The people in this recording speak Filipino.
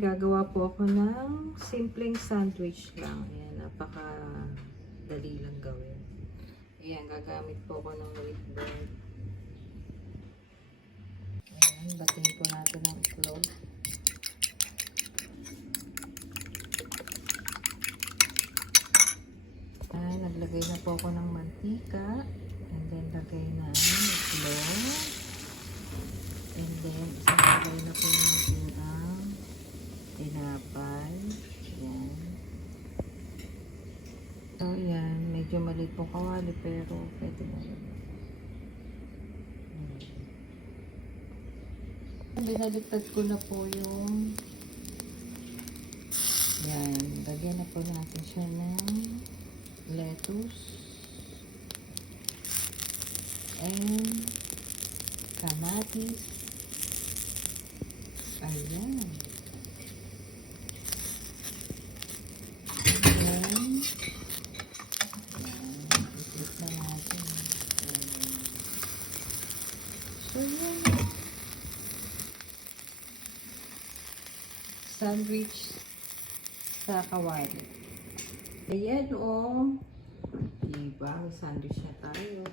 Ayan, gagawa po ako ng simpleng sandwich lang. Ayan, napaka-dali lang gawin. Ayan, gagamit po ako ng wheat bread. Ayan, batiin po natin ang itlog. Ayan, naglagay na po ako ng mantika. And then, lagay na ang itlog. And then, isalagay na po natin ang tinapay. Ayan. So, ayan. Medyo maliit po kawali pero pwede na rin. Binaliktad ko na po yung ayan. Lagyan na po natin siya ng lettuce and kamatis. Ayan. So, yun. Sandwich sa kawali. Ayan, oh. Diba? May sandwich na tayo.